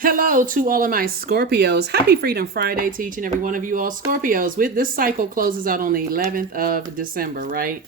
Hello to all of my Scorpios. Happy Freedom Friday to each and every one of you all Scorpios. With this cycle closes out on the 11th of December, right?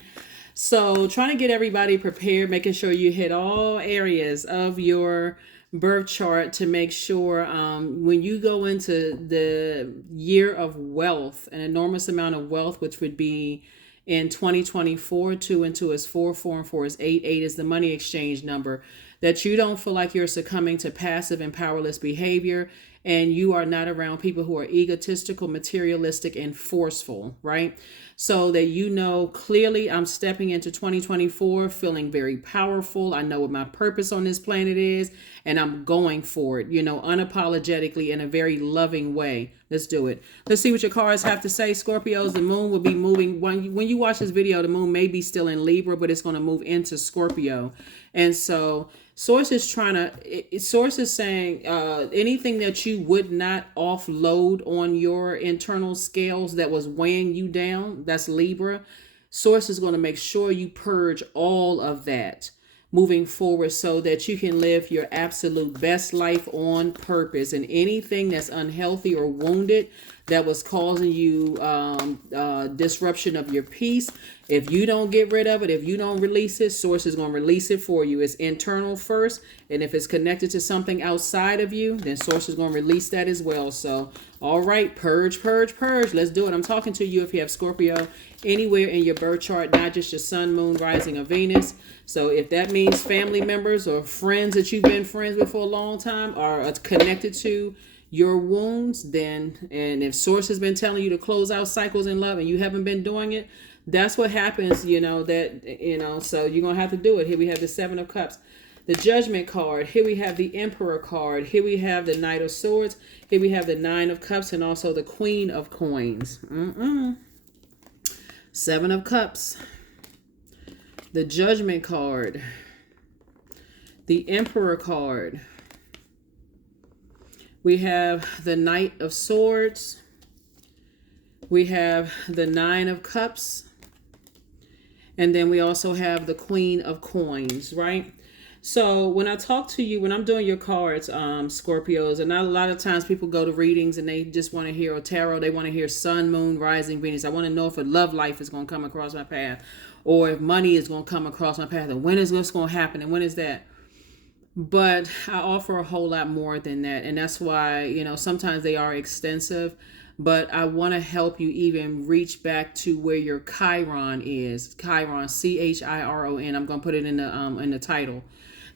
So trying to get everybody prepared, making sure you hit all areas of your birth chart to make sure when you go into the year of wealth, an enormous amount of wealth, which would be in 2024, 2 and 2 is 4, 4 and 4 is 8, 8 is the money exchange number, that you don't feel like you're succumbing to passive and powerless behavior, and you are not around people who are egotistical, materialistic, and forceful, right? So that you know clearly I'm stepping into 2024 feeling very powerful. I know what my purpose on this planet is, and I'm going for it, unapologetically in a very loving way. Let's do it. Let's see what your cards have to say. Scorpios, the moon will be moving. When you watch this video, the moon may be still in Libra, but it's going to move into Scorpio. And so Source is saying anything that you would not offload on your internal scales that was weighing you down, that's Libra. Source is going to make sure you purge all of that moving forward so that you can live your absolute best life on purpose. And anything that's unhealthy or wounded that was causing you disruption of your peace, if you don't get rid of it, if you don't release it, Source is going to release it for you. It's internal first, and if it's connected to something outside of you, then Source is going to release that as well. So, all right, purge, purge, purge. Let's do it. I'm talking to you if you have Scorpio anywhere in your birth chart, not just your sun, moon, rising, or Venus. So if that means family members or friends that you've been friends with for a long time are connected to your wounds, then, and if Source has been telling you to close out cycles in love and you haven't been doing it, that's what happens, so you're going to have to do it. Here we have the Seven of Cups, the Judgment card. Here we have the Emperor card. Here we have the Knight of Swords. Here we have the Nine of Cups and also the Queen of Coins. Seven of Cups, the Judgment card, the Emperor card. We have the Knight of Swords. We have the Nine of Cups. And then we also have the Queen of Coins, right? So when I talk to you, when I'm doing your cards, Scorpios, and a lot of times people go to readings and they just want to hear a tarot. They want to hear sun, moon, rising, Venus. I want to know if a love life is going to come across my path, or if money is going to come across my path, and when is this going to happen, and when is that? But I offer a whole lot more than that. And that's why, sometimes they are extensive, but I want to help you even reach back to where your Chiron is. Chiron, CHIRON. I'm going to put it in the title.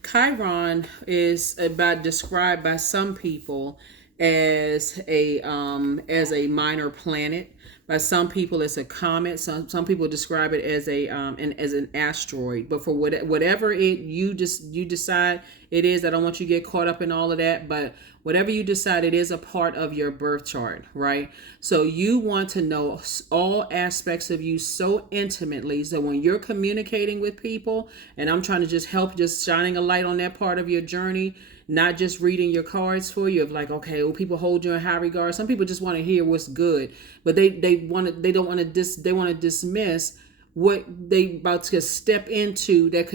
Chiron is described by some people as a minor planet. By some people, it's a comet. Some people describe it as an asteroid. But for whatever you decide it is, I don't want you to get caught up in all of that. But whatever you decide, it is a part of your birth chart, right? So you want to know all aspects of you so intimately. So when you're communicating with people, and I'm trying to just help, just shining a light on that part of your journey, not just reading your cards for you of like, okay, well, people hold you in high regard. Some people just want to hear what's good, but they want to dismiss what they about to step into that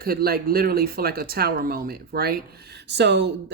could like literally feel like a tower moment, right? So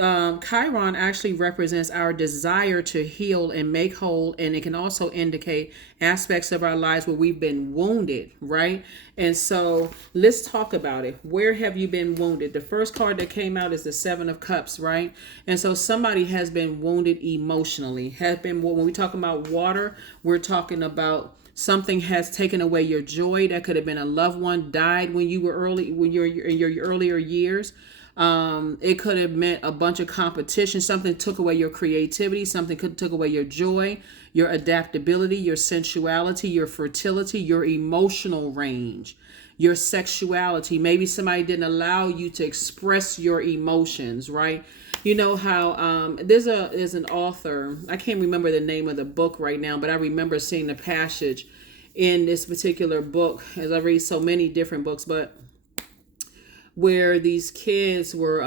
Chiron actually represents our desire to heal and make whole, and it can also indicate aspects of our lives where we've been wounded, right? And so let's talk about it. Where have you been wounded? The first card that came out is the Seven of Cups, right? And so somebody has been wounded emotionally. When we talk about water, we're talking about something has taken away your joy. That could have been a loved one died when you're in your earlier years. It could have meant a bunch of competition. Something took away your creativity. Something took away your joy, your adaptability, your sensuality, your fertility, your emotional range, your sexuality. Maybe somebody didn't allow you to express your emotions, right? You know how there's an author, I can't remember the name of the book right now, but I remember seeing the passage in this particular book, as I read so many different books, but where these kids were,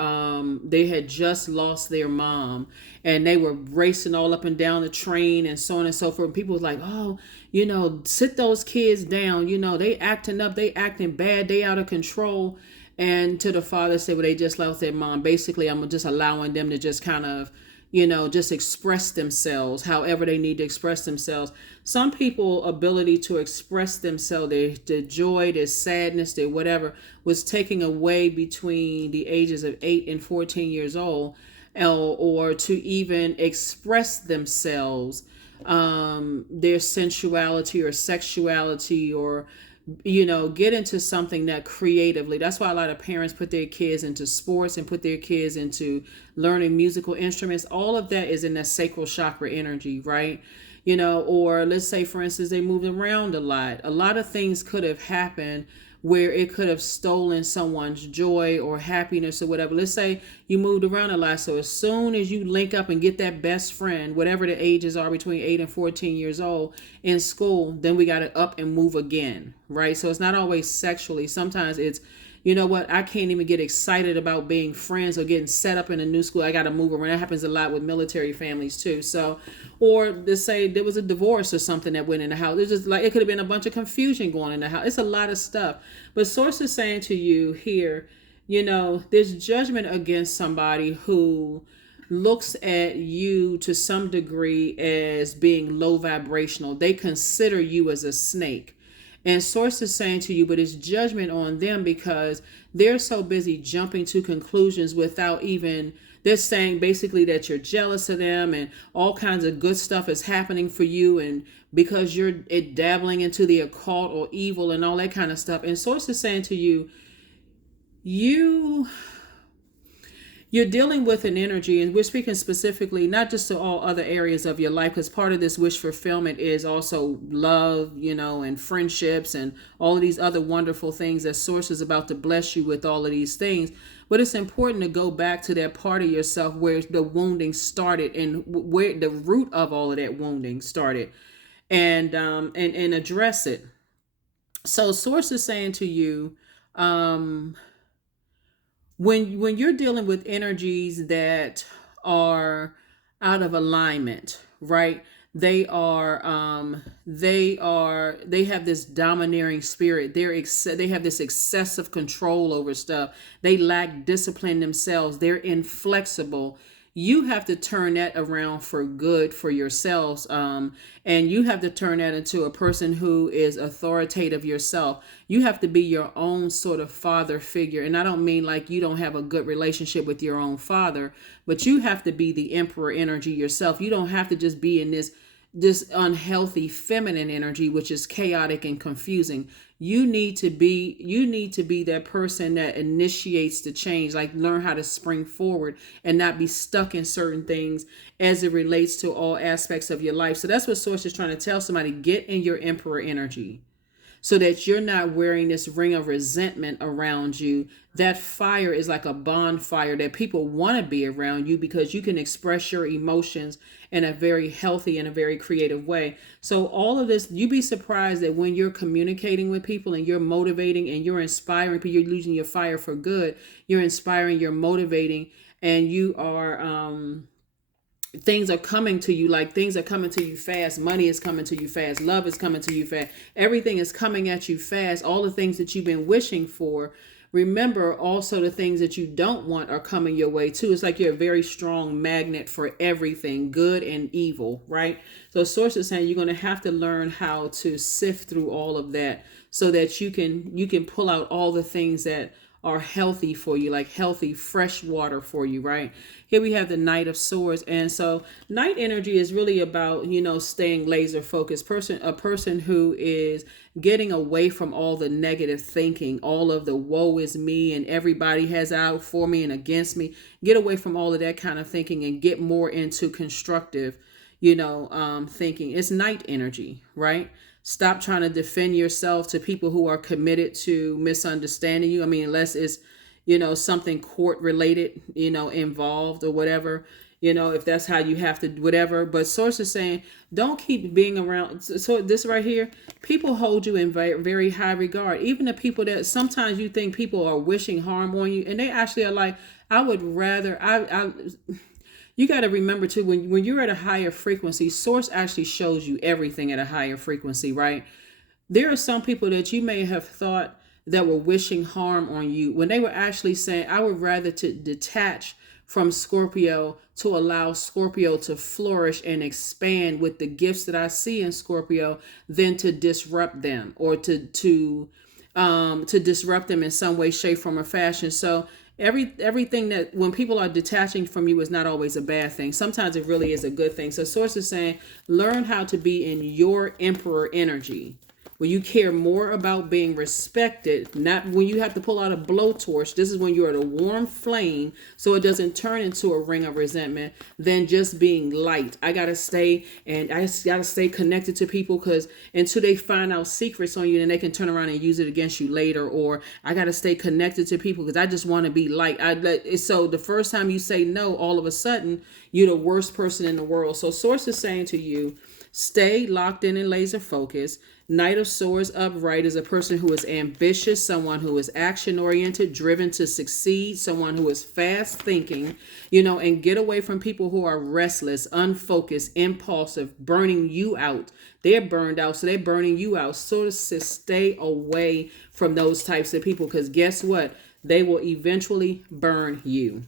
they had just lost their mom, and they were racing all up and down the train and so on and so forth. And people were like, oh, sit those kids down. They acting up, they acting bad, they out of control. And to the father say, well, they just lost their mom. Basically, I'm just allowing them to just kind of, just express themselves however they need to express themselves. Some people ability to express themselves, their joy, their sadness, their whatever, was taken away between the ages of 8 and 14 years old, or to even express themselves, their sensuality or sexuality, or get into something that creatively. That's why a lot of parents put their kids into sports and put their kids into learning musical instruments. All of that is in that sacral chakra energy, right? Or let's say, for instance, they moved around a lot. A lot of things could have happened where it could have stolen someone's joy or happiness or whatever. Let's say you moved around a lot. So as soon as you link up and get that best friend, whatever the ages are between 8 and 14 years old in school, then we got to up and move again, right? So it's not always sexually. Sometimes it's, I can't even get excited about being friends or getting set up in a new school. I got to move around. That happens a lot with military families too. So, or to say there was a divorce or something that went in the house. It's just like, it could have been a bunch of confusion going in the house. It's a lot of stuff. But source is saying to you here, there's judgment against somebody who looks at you to some degree as being low vibrational. They consider you as a snake. And source is saying to you, but it's judgment on them because they're so busy jumping to conclusions without even, they're saying basically that you're jealous of them and all kinds of good stuff is happening for you. And because you're dabbling into the occult or evil and all that kind of stuff. And source is saying to you, you're dealing with an energy, and we're speaking specifically not just to all other areas of your life, because part of this wish fulfillment is also love, and friendships and all of these other wonderful things that source is about to bless you with, all of these things. But it's important to go back to that part of yourself where the wounding started and where the root of all of that wounding started, and address it. So source is saying to you, when you're dealing with energies that are out of alignment, right? They have this domineering spirit. They have this excessive control over stuff. They lack discipline themselves. They're inflexible. You have to turn that around for good for yourselves. And you have to turn that into a person who is authoritative yourself. You have to be your own sort of father figure. And I don't mean like you don't have a good relationship with your own father, but you have to be the emperor energy yourself. You don't have to just be in this unhealthy feminine energy, which is chaotic and confusing. You need to be that person that initiates the change, like learn how to spring forward and not be stuck in certain things as it relates to all aspects of your life. So that's what source is trying to tell somebody. Get in your emperor energy so that you're not wearing this ring of resentment around you. That fire is like a bonfire that people want to be around you because you can express your emotions in a very healthy and a very creative way. So all of this, you'd be surprised that when you're communicating with people and you're motivating and you're inspiring people, you're losing your fire for good. You're inspiring, you're motivating, and you are, things are coming to you, like things are coming to you fast. Money is coming to you fast. Love is coming to you fast. Everything is coming at you fast. All the things that you've been wishing for. Remember, also the things that you don't want are coming your way too. It's like you're a very strong magnet for everything, good and evil, right? So source is saying you're going to have to learn how to sift through all of that so that you can pull out all the things that are healthy for you, like healthy, fresh water for you, right? Here we have the Knight of Swords. And so night energy is really about, staying laser focused. A person who is getting away from all the negative thinking, all of the woe is me and everybody has out for me and against me. Get away from all of that kind of thinking and get more into constructive, thinking. It's night energy, right? Stop trying to defend yourself to people who are committed to misunderstanding you. I mean, unless it's, something court related, involved or whatever, if that's how you have to, whatever. But source is saying, don't keep being around. So this right here, people hold you in very, very high regard. Even the people that sometimes you think people are wishing harm on you, and they actually are like, I would rather, you got to remember too, when you're at a higher frequency, source actually shows you everything at a higher frequency, right? There are some people that you may have thought that were wishing harm on you, when they were actually saying, I would rather to detach from Scorpio to allow Scorpio to flourish and expand with the gifts that I see in Scorpio than to disrupt them or to disrupt them in some way, shape, form, or fashion. So everything that when people are detaching from you is not always a bad thing. Sometimes it really is a good thing. So Source is saying, learn how to be in your emperor energy, when you care more about being respected, not when you have to pull out a blowtorch. This is when you're at a warm flame, so it doesn't turn into a ring of resentment, than just being light. I gotta stay connected to people, because until they find out secrets on you, then they can turn around and use it against you later. Or I gotta stay connected to people because I just want to be light. So the first time you say no, all of a sudden you're the worst person in the world. So Source is saying to you, stay locked in and laser focused. Knight of Swords upright is a person who is ambitious, someone who is action oriented, driven to succeed, someone who is fast thinking, and get away from people who are restless, unfocused, impulsive, burning you out. They're burned out, so they're burning you out. So to stay away from those types of people, because guess what? They will eventually burn you.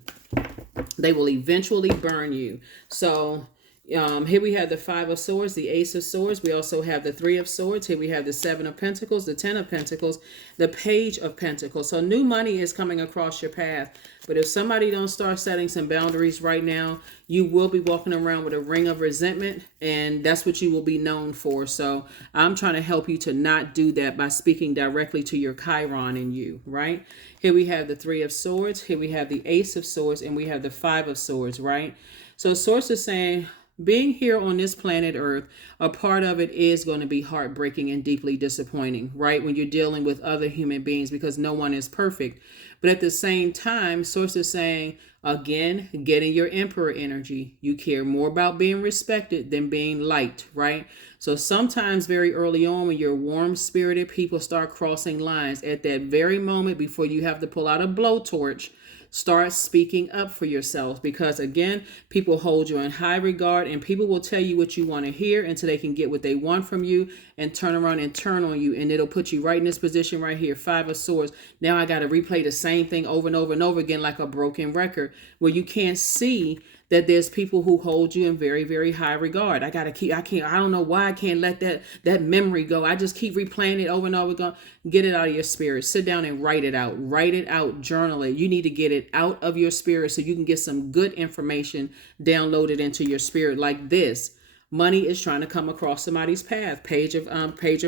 They will eventually burn you. So here we have the Five of Swords, the Ace of Swords. We also have the Three of Swords. Here we have the Seven of Pentacles, the Ten of Pentacles, the Page of Pentacles. So new money is coming across your path. But if somebody don't start setting some boundaries right now, you will be walking around with a ring of resentment, and that's what you will be known for. So I'm trying to help you to not do that by speaking directly to your Chiron in you, right? Here we have the Three of Swords. Here we have the Ace of Swords, and we have the Five of Swords, right? So Source is saying, being here on this planet Earth, a part of it is going to be heartbreaking and deeply disappointing, right? When you're dealing with other human beings, because no one is perfect. But at the same time, Source is saying, again, get in your emperor energy. You care more about being respected than being liked, right? So sometimes very early on, when you're warm-spirited, people start crossing lines. At that very moment, before you have to pull out a blowtorch, start speaking up for yourself, because again, people hold you in high regard, and people will tell you what you want to hear until they can get what they want from you and turn around and turn on you. And it'll put you right in this position right here, Five of Swords. Now I got to replay the same thing over and over and over again, like a broken record, where you can't see that there's people who hold you in very, very high regard. I don't know why I can't let that memory go. I just keep replaying it over and over again. Get it out of your spirit. Sit down and write it out, journal it. You need to get it out of your spirit so you can get some good information downloaded into your spirit, like this. Money is trying to come across somebody's path. Page of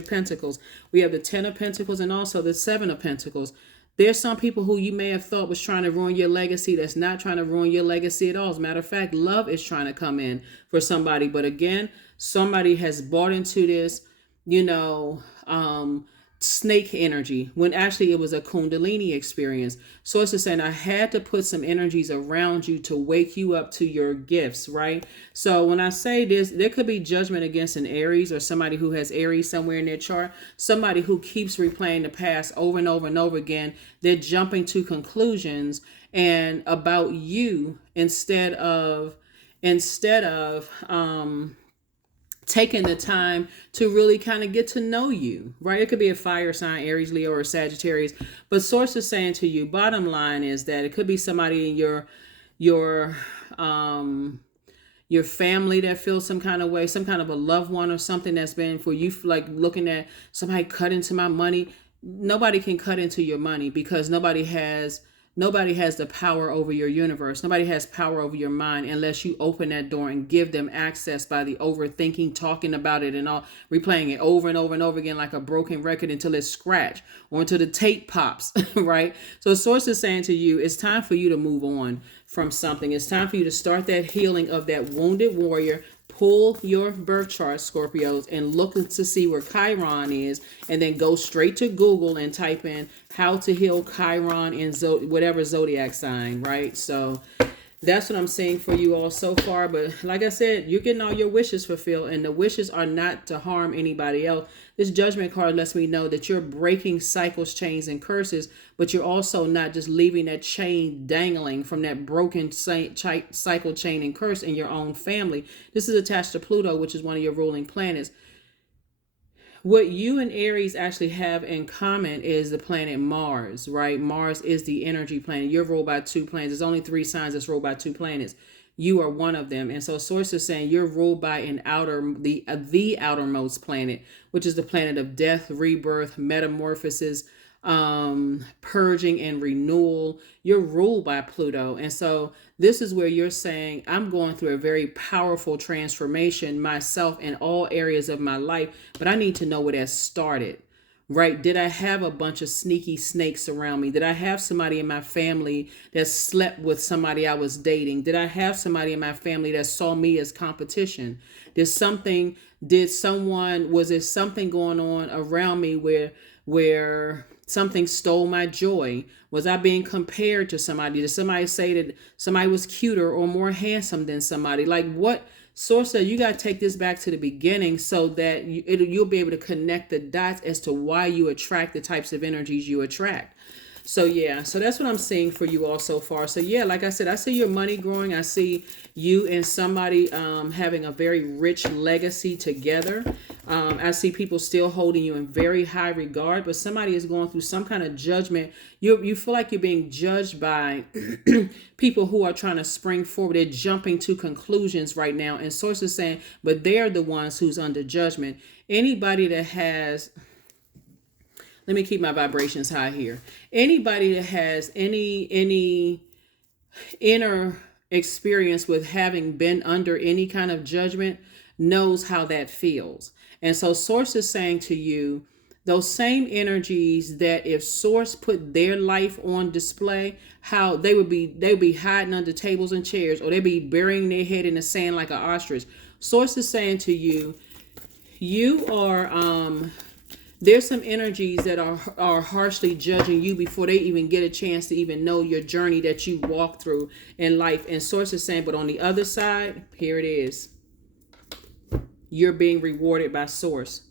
Pentacles. We have the Ten of Pentacles and also the Seven of Pentacles. There's some people who you may have thought was trying to ruin your legacy that's not trying to ruin your legacy at all. As a matter of fact, love is trying to come in for somebody. But again, somebody has bought into this, snake energy, when actually it was a Kundalini experience. So it's just saying, I had to put some energies around you to wake you up to your gifts, right? So when I say this, there could be judgment against an Aries, or somebody who has Aries somewhere in their chart, somebody who keeps replaying the past over and over and over again. They're jumping to conclusions and about you instead of taking the time to really kind of get to know you, right? It could be a fire sign, Aries, Leo, or Sagittarius. But Source is saying to you, bottom line is that it could be somebody in your family that feels some kind of way, some kind of a loved one or something that's been for you, like looking at somebody cut into my money. Nobody can cut into your money, because nobody has the power over your universe. Nobody has power over your mind unless you open that door and give them access by the overthinking, talking about it and all, replaying it over and over and over again like a broken record until it's scratched or until the tape pops, right? So Source is saying to you, it's time for you to move on from something. It's time for you to start that healing of that wounded warrior. Pull your birth chart, Scorpios, and look to see where Chiron is, and then go straight to Google and type in how to heal Chiron in whatever zodiac sign, right? So that's what I'm saying for you all so far. But like I said, you're getting all your wishes fulfilled, and the wishes are not to harm anybody else. This Judgment card lets me know that you're breaking cycles, chains, and curses, but you're also not just leaving that chain dangling from that broken cycle, chain, and curse in your own family. This is attached to Pluto, which is one of your ruling planets. what you and Aries actually have in common is the planet Mars, right? Mars is the energy planet. You're ruled by two planets. There's only three signs that's ruled by two planets. You are one of them. And so Source is saying you're ruled by the outermost planet, which is the planet of death, rebirth, metamorphosis, purging and renewal. You're ruled by Pluto. And so this is where you're saying, I'm going through a very powerful transformation myself in all areas of my life, but I need to know where that started. Right? Did I have a bunch of sneaky snakes around me? Did I have somebody in my family that slept with somebody I was dating? Did I have somebody in my family that saw me as competition? Was there something going on around me where something stole my joy? Was I being compared to somebody? Did somebody say that somebody was cuter or more handsome than somebody? Like, what? Source said you got to take this back to the beginning so that you'll be able to connect the dots as to why you attract the types of energies you attract. So yeah, so that's what I'm seeing for you all so far. So yeah, like I said, I see your money growing. I see you and somebody having a very rich legacy together. I see people still holding you in very high regard, but somebody is going through some kind of judgment. You feel like you're being judged by people who are trying to spring forward. They're jumping to conclusions right now. And Source is saying, but they're the ones who's under judgment. Anybody that has... Let me keep my vibrations high here. Anybody that has any inner experience with having been under any kind of judgment knows how that feels. And so Source is saying to you, those same energies that if Source put their life on display, how they'd be hiding under tables and chairs, or they'd be burying their head in the sand like an ostrich. Source is saying to you, you are there's some energies that are harshly judging you before they even get a chance to even know your journey that you walk through in life. And Source is saying, but on the other side, here it is. You're being rewarded by Source.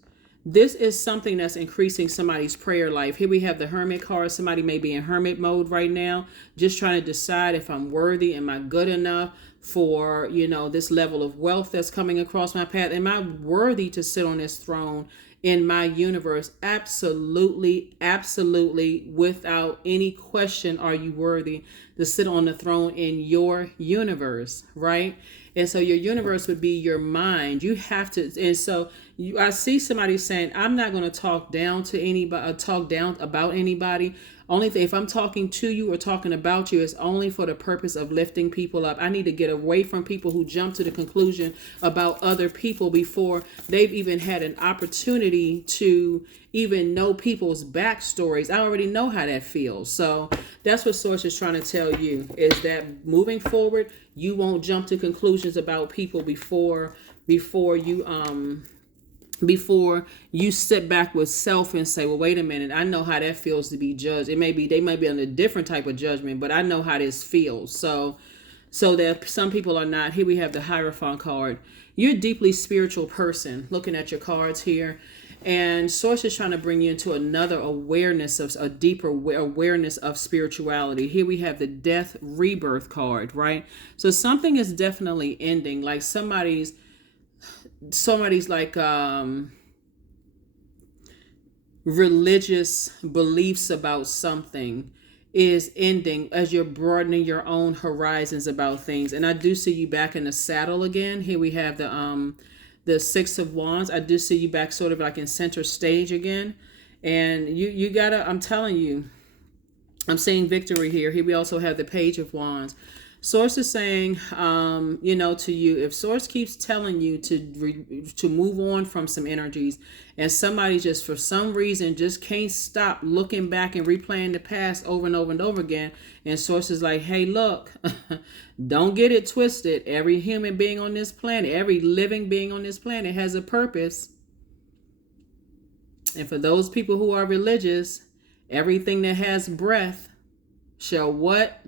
This is something that's increasing somebody's prayer life. Here we have the Hermit card. Somebody may be in hermit mode right now, just trying to decide if I'm worthy. Am I good enough for, this level of wealth that's coming across my path? Am I worthy to sit on this throne in my universe? Absolutely, absolutely, without any question, are you worthy to sit on the throne in your universe, right? And so your universe would be your mind. You have to, and so I see somebody saying, I'm not going to talk down to anybody, talk down about anybody. Only thing, if I'm talking to you or talking about you, it's only for the purpose of lifting people up. I need to get away from people who jump to the conclusion about other people before they've even had an opportunity to even know people's backstories. I already know how that feels. So that's what Source is trying to tell you, is that moving forward, you won't jump to conclusions about people before you sit back with self and say, well, wait a minute, I know how that feels to be judged. They might be on a different type of judgment, but I know how this feels. So that some people are not. Here we have the Hierophant card. You're a deeply spiritual person, looking at your cards here. And Source is trying to bring you into another awareness of a deeper awareness of spirituality. Here we have the Death Rebirth card, right? So something is definitely ending. Like somebody's like religious beliefs about something is ending as you're broadening your own horizons about things. And I do see you back in the saddle again. Here we have the Six of Wands. I do see you back sort of like in center stage again. And you gotta, I'm telling you, I'm seeing victory here. Here we also have the Page of Wands. Source is saying, to you, if Source keeps telling you to move on from some energies, and somebody just for some reason just can't stop looking back and replaying the past over and over and over again, and Source is like, hey, look, don't get it twisted. Every human being on this planet, every living being on this planet has a purpose. And for those people who are religious, everything that has breath shall what? ...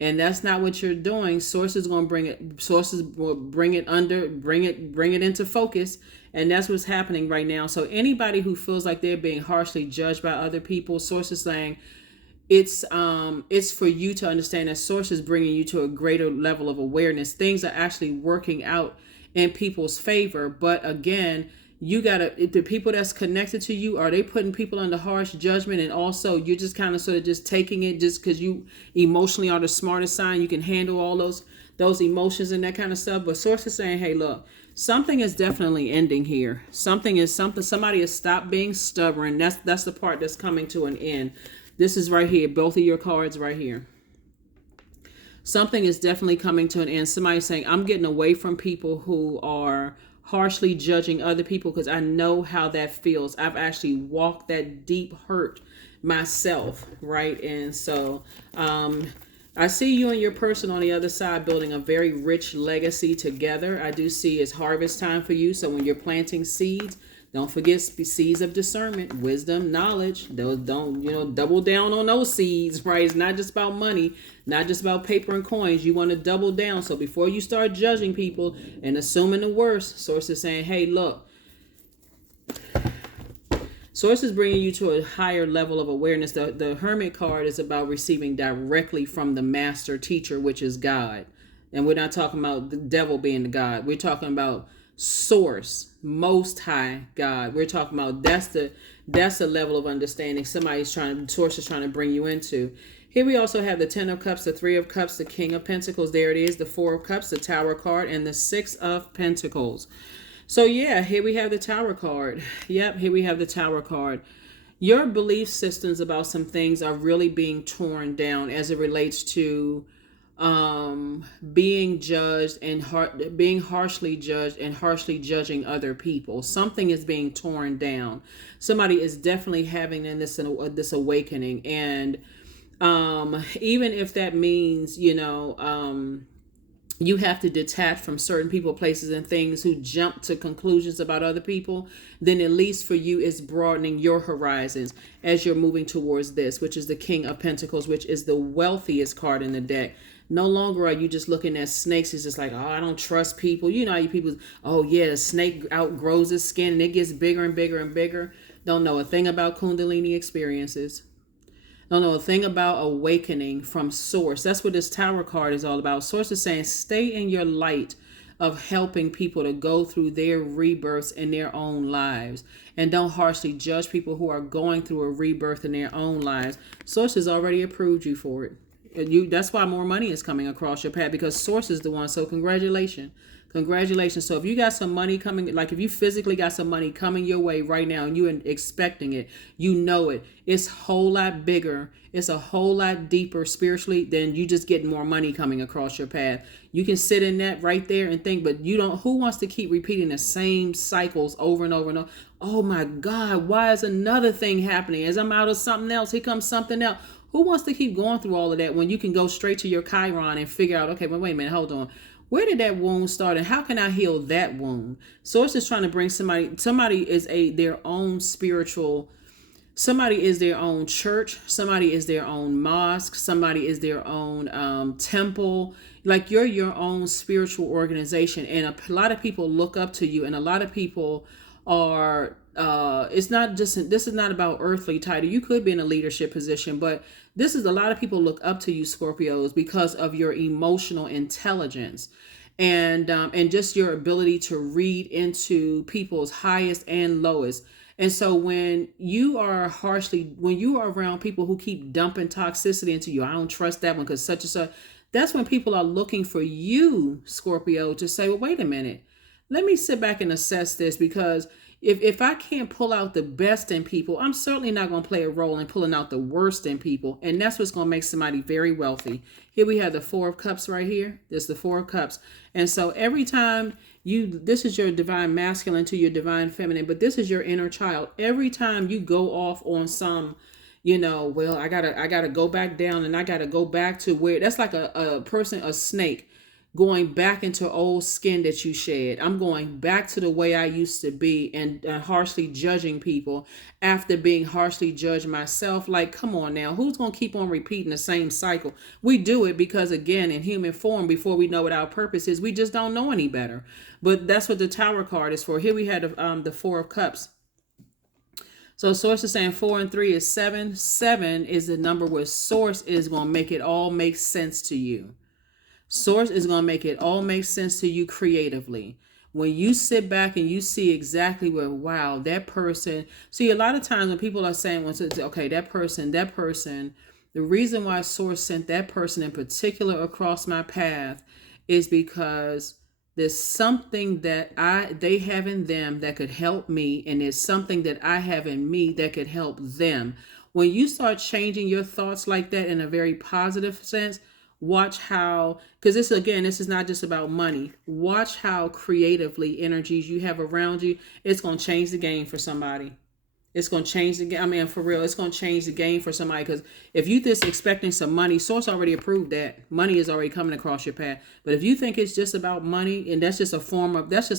And that's not what you're doing. Source is going to bring it. Sources will bring it into focus. And that's what's happening right now. So anybody who feels like they're being harshly judged by other people, Source is saying it's for you to understand that Source is bringing you to a greater level of awareness. Things are actually working out in people's favor. But again, you gotta, the people that's connected to you, are they putting people under harsh judgment? And also you're just kind of sort of just taking it just because you emotionally are the smartest sign, you can handle all those emotions and that kind of stuff. But source is saying, hey, look, something is definitely ending here. Somebody has stopped being stubborn. That's the part that's coming to an end. This is right here, both of your cards right here. Something is definitely coming to an end. Somebody's saying, I'm getting away from people who are harshly judging other people, because I know how that feels. I've actually walked that deep hurt myself, right? And so I see you and your person on the other side building a very rich legacy together. I do see it's harvest time for you. So when you're planting seeds, don't forget seeds of discernment, wisdom, knowledge. Those don't, double down on those seeds, right? It's not just about money, not just about paper and coins. You want to double down. So before you start judging people and assuming the worst, Source is saying, hey, look, Source is bringing you to a higher level of awareness. The Hermit card is about receiving directly from the master teacher, which is God. And we're not talking about the devil being the God. We're talking about Source, Most High God. We're talking about that's the level of understanding Source is trying to bring you into. Here we also have the 10 of Cups, the 3 of Cups, the King of Pentacles. There it is, the 4 of Cups, the Tower card, and the 6 of Pentacles. So yeah, here we have the Tower card. Yep, here we have the Tower card. Your belief systems about some things are really being torn down as it relates to being judged and being harshly judged and harshly judging other people. Something is being torn down. Somebody is definitely having this awakening, and even if that means you have to detach from certain people, places, and things who jump to conclusions about other people, then at least for you it's broadening your horizons as you're moving towards this, which is the King of Pentacles, which is the wealthiest card in the deck. No longer are you just looking at snakes. It's just like, oh, I don't trust people. You know how you people, oh yeah, the snake outgrows its skin and it gets bigger and bigger and bigger. Don't know a thing about Kundalini experiences. Don't know a thing about awakening from Source. That's what this Tower card is all about. Source is saying, stay in your light of helping people to go through their rebirths in their own lives. And don't harshly judge people who are going through a rebirth in their own lives. Source has already approved you for it. That's why more money is coming across your path, because Source is the one. So congratulations. So if you got some money coming, like if you physically got some money coming your way right now and you're expecting it, you know it, it's a whole lot bigger. It's a whole lot deeper spiritually than you just getting more money coming across your path. You can sit in that right there and think, but who wants to keep repeating the same cycles over and over and over? Oh my God, why is another thing happening? As I'm out of something else, here comes something else. Who wants to keep going through all of that when you can go straight to your Chiron and figure out, okay, wait a minute, hold on. Where did that wound start and how can I heal that wound? Source is trying to bring somebody is their own spiritual, somebody is their own church, somebody is their own mosque, somebody is their own temple. Like you're your own spiritual organization, and a lot of people look up to you, and a lot of people are this is not about earthly title. You could be in a leadership position, but this is a lot of people look up to you, Scorpios, because of your emotional intelligence and just your ability to read into people's highest and lowest. And so when you are around people who keep dumping toxicity into you, I don't trust that one because such and such, that's when people are looking for you, Scorpio, to say, well, wait a minute, let me sit back and assess this, because if I can't pull out the best in people, I'm certainly not going to play a role in pulling out the worst in people. And that's what's going to make somebody very wealthy. Here we have the 4 of Cups right here. This is the 4 of Cups. And so every time this is your divine masculine to your divine feminine, but this is your inner child. Every time you go off on some, well, I gotta go back down and I gotta go back to where, that's like a snake going back into old skin that you shed. I'm going back to the way I used to be and harshly judging people after being harshly judged myself. Like, come on now, who's going to keep on repeating the same cycle? We do it because, again, in human form, before we know what our purpose is, we just don't know any better. But that's what the Tower card is for. Here we had the 4 of Cups. So Source is saying 4 and 3 is 7. 7 is the number where Source is going to make it all make sense to you. Source is going to make it all make sense to you creatively. When you sit back and you see exactly where, wow, that person, see, a lot of times when people are saying, okay, that person, the reason why Source sent that person in particular across my path is because there's something that they have in them that could help me, and there's something that I have in me that could help them. When you start changing your thoughts like that in a very positive sense, watch how, because this is not just about money. Watch how creatively energies you have around you, it's going to change the game for somebody. It's going to change the game. I mean, for real, it's going to change the game for somebody. Because if you just expecting some money, Source already approved that. Money is already coming across your path. But if you think it's just about money, and that's just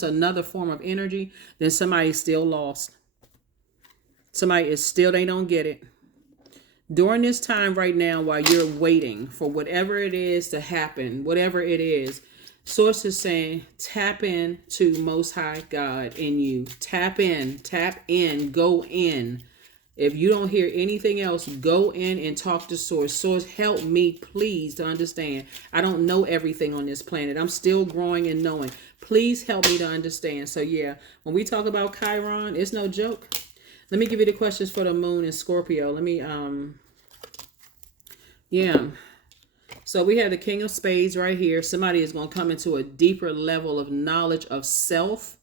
another form of energy, then somebody's still lost. Somebody is still, they don't get it. During this time right now, while you're waiting for whatever it is to happen, whatever it is, Source is saying, tap in to Most High God in you. Tap in, go in. If you don't hear anything else, go in and talk to Source. Source, help me, please, to understand. I don't know everything on this planet. I'm still growing and knowing. Please help me to understand. So yeah, when we talk about Chiron, it's no joke. Let me give you the questions for the moon and Scorpio. So we have the King of Spades right here. Somebody is going to come into a deeper level of knowledge of self.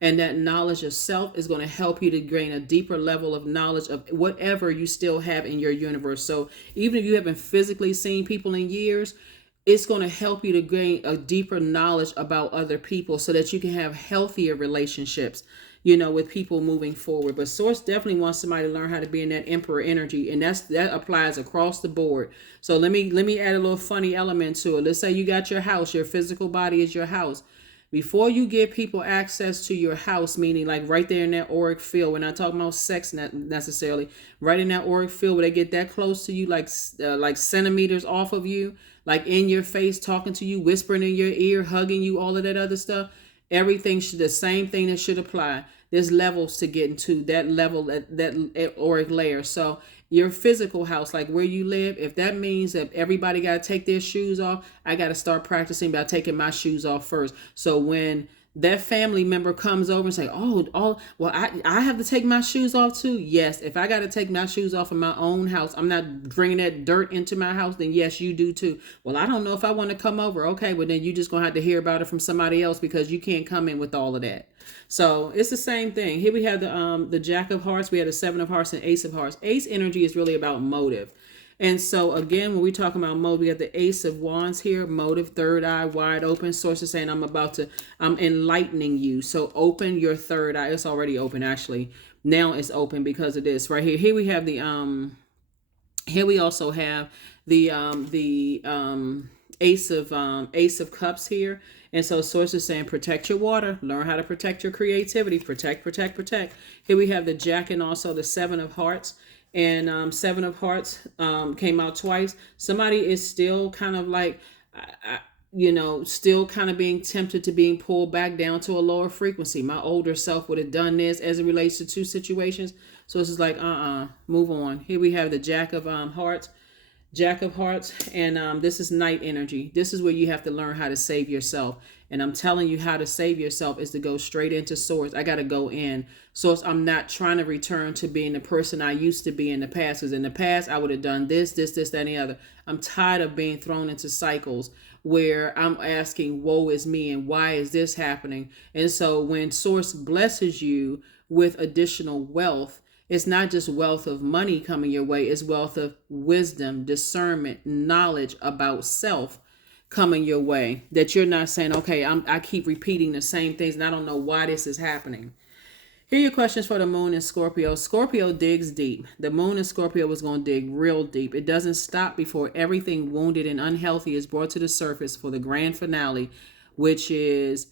And that knowledge of self is going to help you to gain a deeper level of knowledge of whatever you still have in your universe. So even if you haven't physically seen people in years, it's going to help you to gain a deeper knowledge about other people so that you can have healthier relationships, with people moving forward. But Source definitely wants somebody to learn how to be in that Emperor energy, and that applies across the board. So let me add a little funny element to it. Let's say you got your house, your physical body is your house. Before you give people access to your house, meaning like right there in that auric field, we're not talking about sex necessarily, right in that auric field where they get that close to you, like centimeters off of you, like in your face, talking to you, whispering in your ear, hugging you, all of that other stuff. Everything the same thing that should apply. There's levels to get into that level, that auric layer. So your physical house, like where you live, if that means that everybody got to take their shoes off, I got to start practicing by taking my shoes off first. So when that family member comes over and say, well, I have to take my shoes off too. Yes, if I got to take my shoes off in my own house, I'm not bringing that dirt into my house, then yes, you do too. Well, I don't know if I want to come over. Okay, well then you just going to have to hear about it from somebody else because you can't come in with all of that. So it's the same thing. Here we have the Jack of Hearts. We have the Seven of Hearts and Ace of Hearts. Ace energy is really about motive. And so again, when we talk about motive, we got the Ace of Wands here, motive, third eye wide open. Source is saying, I'm enlightening you. So open your third eye. It's already open actually. Now it's open because of this right here. Here we have here we also have the Ace of Cups here. And so Source is saying, protect your water, learn how to protect your creativity, protect. Here we have the Jack and also the Seven of Hearts. And Seven of Hearts came out twice. Somebody is still kind of like, still kind of being tempted to being pulled back down to a lower frequency. My older self would have done this as it relates to two situations. So it's just like, move on. Here we have the Jack of Hearts. Jack of Hearts, and this is night energy. This is where you have to learn how to save yourself. And I'm telling you how to save yourself is to go straight into Source. I got to go in Source. I'm not trying to return to being the person I used to be in the past. Because in the past, I would have done this, that, and the other. I'm tired of being thrown into cycles where I'm asking, woe is me, and why is this happening? And so when Source blesses you with additional wealth, it's not just wealth of money coming your way. It's wealth of wisdom, discernment, knowledge about self coming your way. That you're not saying, okay, I keep repeating the same things and I don't know why this is happening. Here are your questions for the moon and Scorpio. Scorpio digs deep. The moon in Scorpio is going to dig real deep. It doesn't stop before everything wounded and unhealthy is brought to the surface for the grand finale, which is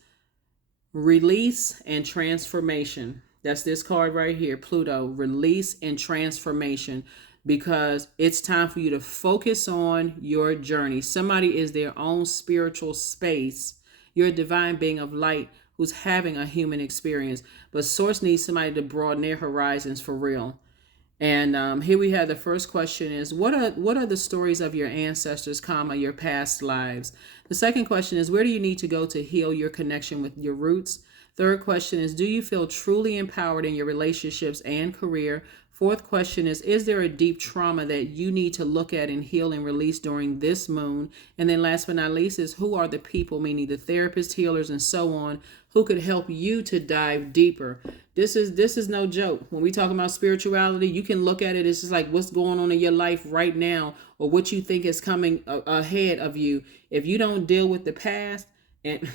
release and transformation. That's this card right here, Pluto, release and transformation, because it's time for you to focus on your journey. Somebody is their own spiritual space. You're a divine being of light who's having a human experience, but Source needs somebody to broaden their horizons for real. And here we have the first question is, what are the stories of your ancestors, comma, your past lives? The second question is, where do you need to go to heal your connection with your roots? Third question is, do you feel truly empowered in your relationships and career? Fourth question is there a deep trauma that you need to look at and heal and release during this moon? And then last but not least is, who are the people, meaning the therapists, healers, and so on, who could help you to dive deeper? This is no joke. When we talk about spirituality, you can look at it as just like what's going on in your life right now, or what you think is coming ahead of you. If you don't deal with the past, and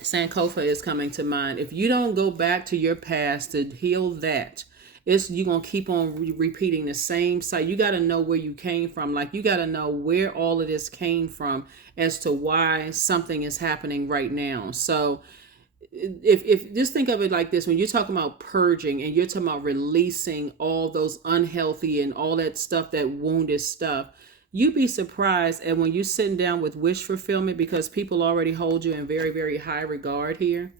Sankofa is coming to mind. If you don't go back to your past to heal that, you're gonna keep on repeating the same cycle. You got to know where you came from. Like, you got to know where all of this came from as to why something is happening right now. So if just think of it like this: when you're talking about purging and you're talking about releasing all those unhealthy and all that stuff, that wounded stuff, you'd be surprised. And when you're sitting down with wish fulfillment, because people already hold you in very, very high regard here,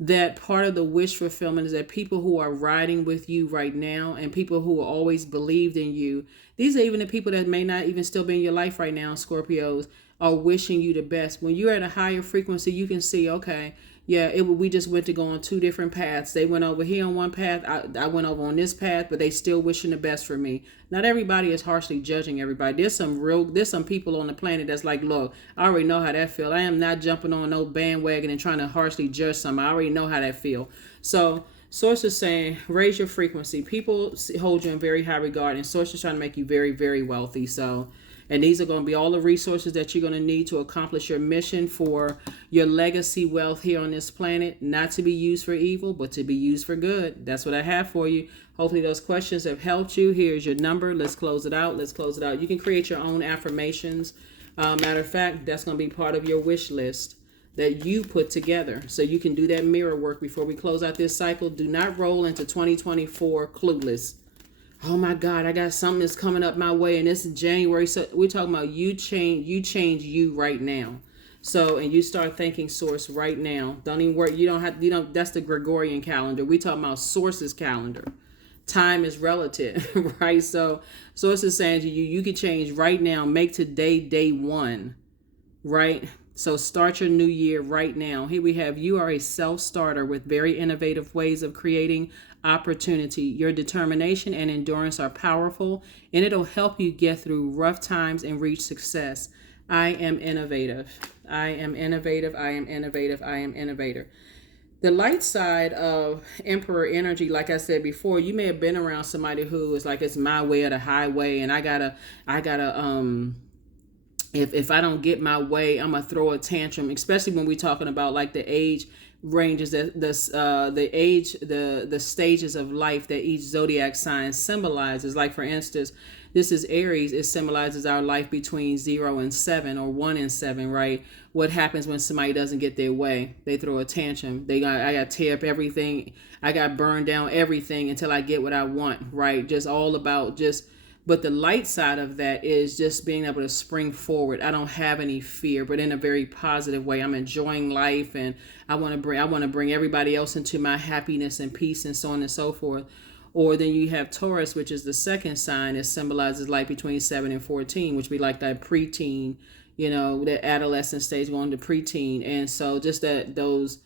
that part of the wish fulfillment is that people who are riding with you right now and people who always believed in you, these are even the people that may not even still be in your life right now, Scorpios, are wishing you the best. When you're at a higher frequency, you can see, okay, yeah, we just went to go on two different paths. They went over here on one path. I went over on this path, but they still wishing the best for me. Not everybody is harshly judging everybody. There's some people on the planet that's like, look, I already know how that feel. I am not jumping on no bandwagon and trying to harshly judge somebody. I already know how that feel. So Source is saying, raise your frequency. People hold you in very high regard, and Source is trying to make you very, very wealthy. So, and these are going to be all the resources that you're going to need to accomplish your mission for your legacy wealth here on this planet, not to be used for evil, but to be used for good. That's what I have for you. Hopefully those questions have helped you. Here's your number. Let's close it out. You can create your own affirmations. Matter of fact, that's going to be part of your wish list that you put together. So you can do that mirror work before we close out this cycle. Do not roll into 2024 clueless. Oh my God, I got something that's coming up my way, and this is January. So we're talking about you change you right now. So, and you start thanking Source right now. Don't even worry. That's the Gregorian calendar. We talking about Source's calendar. Time is relative, right? So Source is saying to you, you can change right now. Make today day one, right? So start your new year right now. Here we have, you are a self-starter with very innovative ways of creating opportunity. Your determination and endurance are powerful, and it'll help you get through rough times and reach success. I am innovative. I am innovative. I am innovative. I am innovator. The light side of Emperor energy, like I said before, you may have been around somebody who is like, it's my way or the highway, and I gotta if I don't get my way, I'm gonna throw a tantrum. Especially when we're talking about like the age ranges, the stages of life that each zodiac sign symbolizes. Like, for instance, this is Aries. It symbolizes our life between 0 and 7, or 1 and 7, right? What happens when somebody doesn't get their way? They throw a tantrum. I got to tear up everything. I got to burn down everything until I get what I want, right? Just all about just. But the light side of that is just being able to spring forward. I don't have any fear, but in a very positive way. I'm enjoying life, and I want to bring everybody else into my happiness and peace, and so on and so forth. Or then you have Taurus, which is the second sign. It symbolizes life between 7 and 14, which would be like that preteen, that adolescent stage going to preteen. And so just those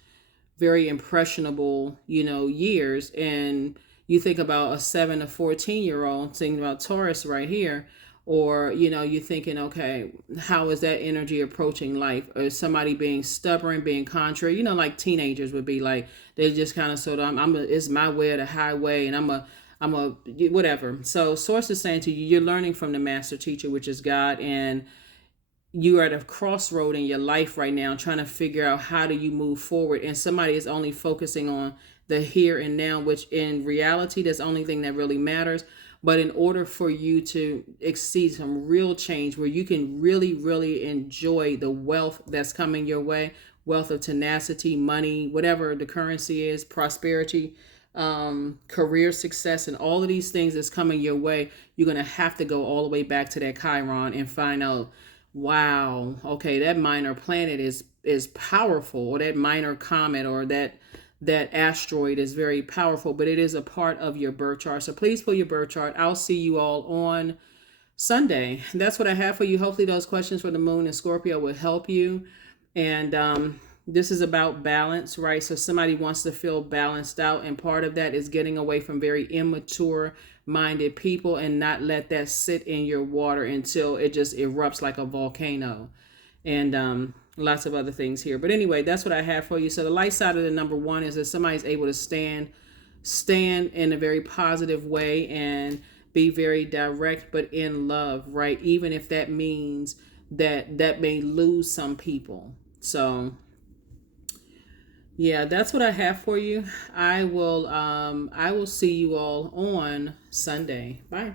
very impressionable, years. And you think about a 7 to 14-year-old, thinking about Taurus right here, or, you're thinking, okay, how is that energy approaching life? Or somebody being stubborn, being contrary, like teenagers would be like, they just kind of sort of, it's my way or the highway, and I'm a whatever. So Source is saying to you, you're learning from the master teacher, which is God, and you are at a crossroad in your life right now, trying to figure out how do you move forward. And somebody is only focusing on the here and now, which in reality, that's the only thing that really matters. But in order for you to exceed some real change where you can really, really enjoy the wealth that's coming your way, wealth of tenacity, money, whatever the currency is, prosperity, career success, and all of these things that's coming your way, you're going to have to go all the way back to that Chiron and find out, wow, okay, that minor planet is powerful, or that minor comet, or that that asteroid is very powerful, but it is a part of your birth chart. So please pull your birth chart. I'll see you all on Sunday. That's what I have for you. Hopefully those questions for the moon and Scorpio will help you. And this is about balance, right? So somebody wants to feel balanced out, and part of that is getting away from very immature minded people and not let that sit in your water until it just erupts like a volcano. And lots of other things here. But anyway, that's what I have for you. So the light side of the number one is that somebody's able to stand in a very positive way and be very direct, but in love, right? Even if that means that may lose some people. So yeah, that's what I have for you. I will see you all on Sunday. Bye.